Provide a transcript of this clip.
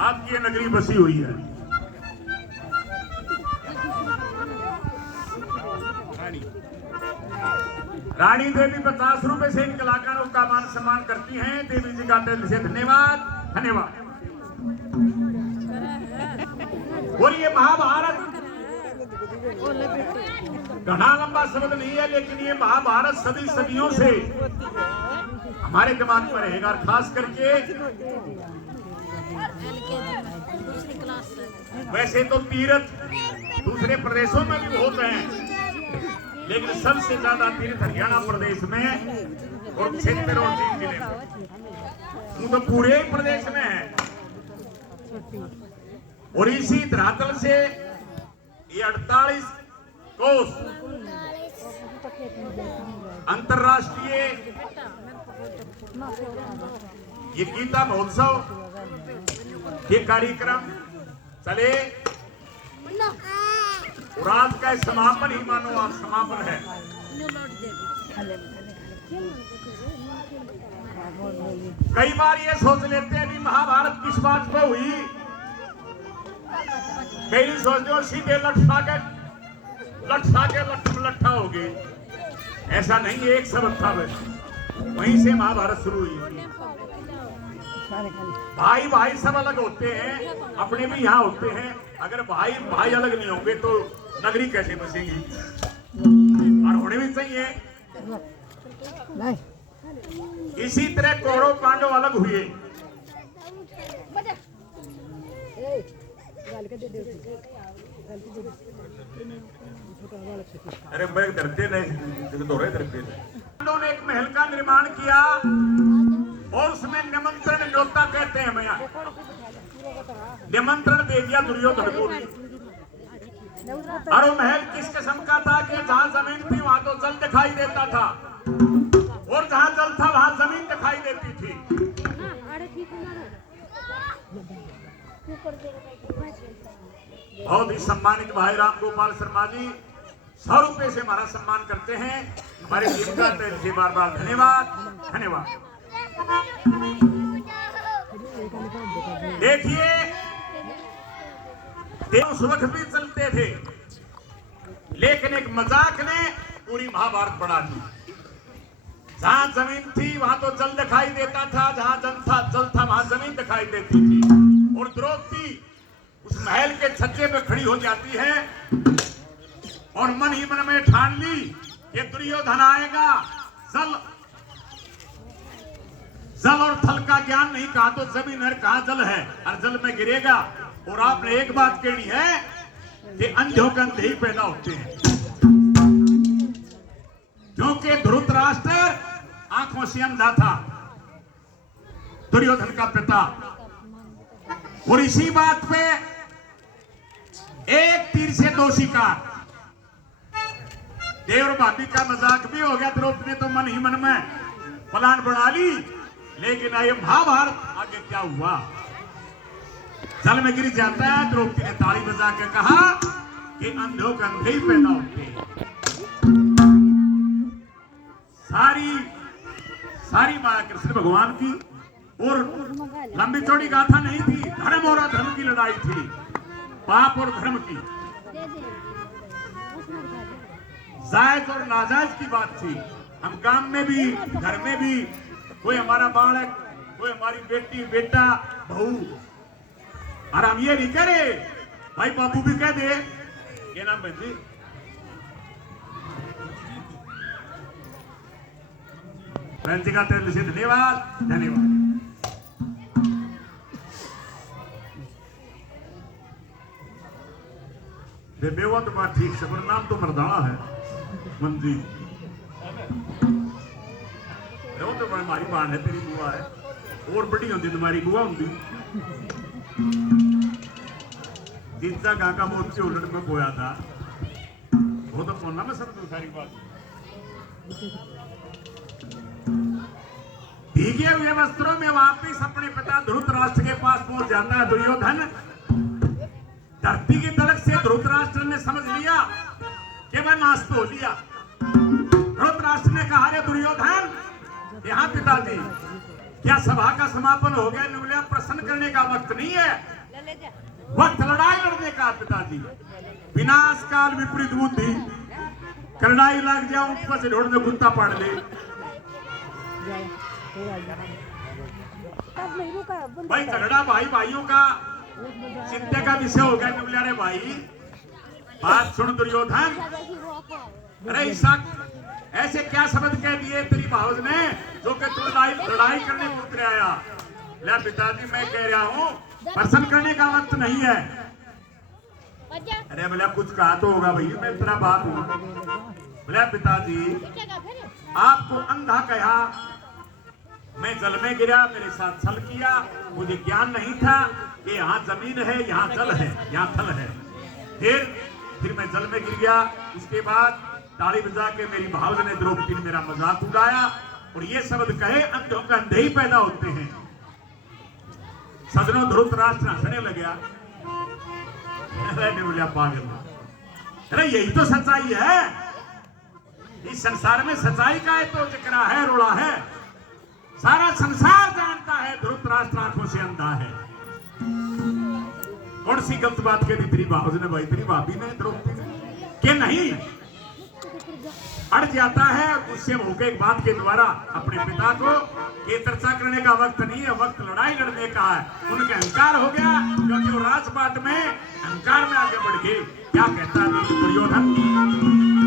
आपकी ये नगरी बसी हुई है। रानी देवी 50 रुपए से इन कलाकारों का मान सम्मान करती हैं। देवी जी का दिल से धन्यवाद, धन्यवाद। और ये महाभारत घना लंबा शब्द नहीं है, लेकिन ये महाभारत सदी सदियों से हमारे दिमाग में रहेगा। और खास करके वैसे तो तीर्थ दूसरे प्रदेशों में भी होते हैं, लेकिन सबसे ज्यादा तीर्थ हरियाणा प्रदेश में और क्षेत्र और 3 जिले में, तो पूरे ही प्रदेश में है। और इसी धरातल से ये 48 कोस अंतरराष्ट्रीय ये गीता महोत्सव ये कार्यक्रम चले। और आज का समापन ही मानो आज समापन है। कई बार ये सोच लेते हैं कि महाभारत किस बात पर हुई, कई सोचते हो सीधे लट्ठा के लट्ठा हो गए। ऐसा नहीं, एक शब्द था बस, वहीं से महाभारत शुरू हुई। भाई भाई सब अलग होते हैं, अपने भी यहाँ होते हैं। अगर भाई भाई अलग नहीं होंगे तो नगरी कैसे बसेगी? और होने भी चाहिए। इसी तरह कौरव पांडव अलग हुए। अरे बैग धरते नहीं, दोहरे धरते नहीं। पांडवों ने एक महल का निर्माण किया और उसमें निमंत्रण न्योता कहते हैं, मैं निमंत्रण दे दिया दुर्योधन को। और वो महल किस किस्म का था कि जहां जमीन थी वहां तो जल दिखाई देता था, और जहां जल था वहां जमीन दिखाई देती थी। बहुत ही सम्मानित भाई राम गोपाल शर्मा जी 100 रुपए से हमारा सम्मान करते हैं। हमारे टीम का तहे से बार बार धन्यवाद, धन्यवाद। देखिए देव सुख भी चलते थे, लेकिन एक मजाक ने पूरी महाभारत बढ़ा दी। जहां जमीन थी वहां तो जल दिखाई देता था, जहां जल था वहां जमीन दिखाई देती थी। और द्रौपदी उस महल के छज्जे पे खड़ी हो जाती है और मन ही मन में ठान ली कि दुर्योधन आएगा। जल और थल का ज्ञान नहीं, कहा तो जमीन है, कहा जल है, और जल में गिरेगा। और आपने एक बात कहनी है कि अंधों के अंधे ही पैदा होते हैं, क्योंकि धृतराष्ट्र आंखों से अंधा था, दुर्योधन का पिता। और इसी बात पे एक तीर से 2 शिकार। देव और भाभी का मजाक भी हो गया। द्रौपदी ने तो मन ही मन में प्लान बना ली, लेकिन ये महाभारत आगे क्या हुआ? जल में गिर जाता है। द्रौपदी ने ताली बजा के कहा कि अंधों के अंधे ही पैदा होते हैं। सारी माया कृष्ण भगवान की और लंबी चौड़ी गाथा नहीं थी। धर्म और अधर्म की लड़ाई थी, पाप और धर्म की, जायज और नाजायज की बात थी। हम काम में भी, घर में भी, कोई हमारा बालक, कोई हमारी बेटी, बेटा, बहू, और हम ये नहीं करे भाई बाबू भी कह दे ये नाम बंदी। जी का दिल से धन्यवाद, धन्यवाद। बेवा तो बात ठीक से, पर नाम तो मर्दाना है मंजी। वो तो हमारी बाण है, तेरी बुआ है, और बड़ी होती तुम्हारी बुआ होती। जीता काका मोती उलट में बोया था, वो तो बोलना मैं समझू सारी बात। भीगे हुए वस्त्रों में वापिस अपने पिता धृतराष्ट्र के पास पहुंच जाता है दुर्योधन। धरती की तलक से धृतराष्ट्र ने समझ लिया कि मैं नाश तो लिया। धृतराष्ट्र ने कहा, रे दुर्योधन, यहाँ पिताजी क्या सभा का समापन हो गया? बोले प्रश्न करने का वक्त नहीं है, वक्त लड़ाई लड़ने का। पिताजी विनाश काल विपरीत बुद्धि, लड़ाई लग जाओ ऊपर से ढोड़ में कुत्ता पाड़ ले। भाई झगड़ा भाई भाइयों का चिंता का विषय हो गया। बोले अरे भाई बात सुन दुर्योधन, अरे ईसा ऐसे क्या शब्द कह दिए तेरी भावज ने जो कि तू लड़ाई करने को उतरे आया? ले पिताजी मैं कह रहा हूँ प्रश्न करने का वक्त नहीं है। अरे बोला कुछ कहा तो होगा भाई, मैं तेरा बात हूँ। बोला पिताजी आपको अंधा कहा, मैं जल में गिरा, मेरे साथ छल किया, मुझे ज्ञान नहीं था कि यहाँ जमीन है, यहाँ जल है, यहाँ थल है। फिर मैं जल में गिर गया। उसके बाद ताली बजा के मेरी भावज ने द्रौपदी ने मेरा मजाक उड़ाया और ये शब्द कहे अंधों का अंधे ही पैदा होते हैं। सजनों धृतराष्ट्र हंसने लग गया। बोलिया पागल, अरे यही तो सच्चाई है, इस संसार में सच्चाई का है तो जिक्रा है, रोड़ा है, सारा संसार जानता है धृतराष्ट्र आंखों से अंधा है। कौन सी गलत बात कह दी तेरी भावज ने? भाई तेरी भाभी ने, द्रौपदी ने कि नहीं अड़ जाता है उससे होकर एक बात के द्वारा अपने पिता को ये चर्चा करने का वक्त नहीं है, वक्त लड़ाई लड़ने का है। उनके अहंकार हो गया क्योंकि वो राजपाट में अहंकार में आगे बढ़ गए। क्या कहता है दुर्योधन?